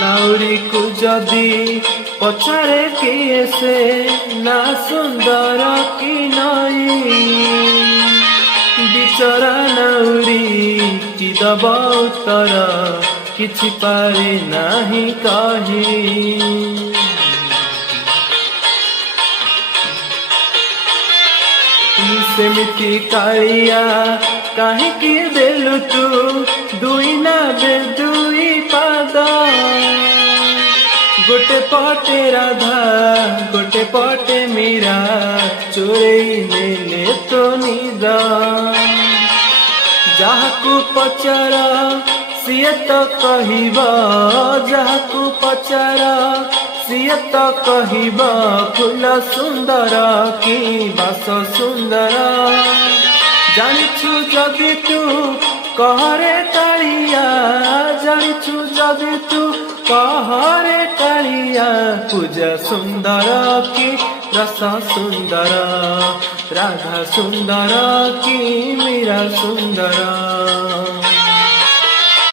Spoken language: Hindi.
नाउरी को जदि पचारे किए से ना सुंदर कि नई बिचरा नाउरी कि दब उत्तर किछि पारे नाही कही सेमिति कालिया काहेकि देलु तू दुई ना बे दुई पाद गोटे पटे राधा गोटे पटे मीरा चोरेई नेले तो निद जाहाकू पचार सिए तो कहिबा जाहाकू पचार सिए तो कहिबा फूल सुंदर कि बास सुंदर जानिछु जदि तू कहरे कालिया जानिछु जदि तू कहरे कालिया पूजा सुंदर कि रस सुंदर राधा सुंदर कि मीरा सुंदर।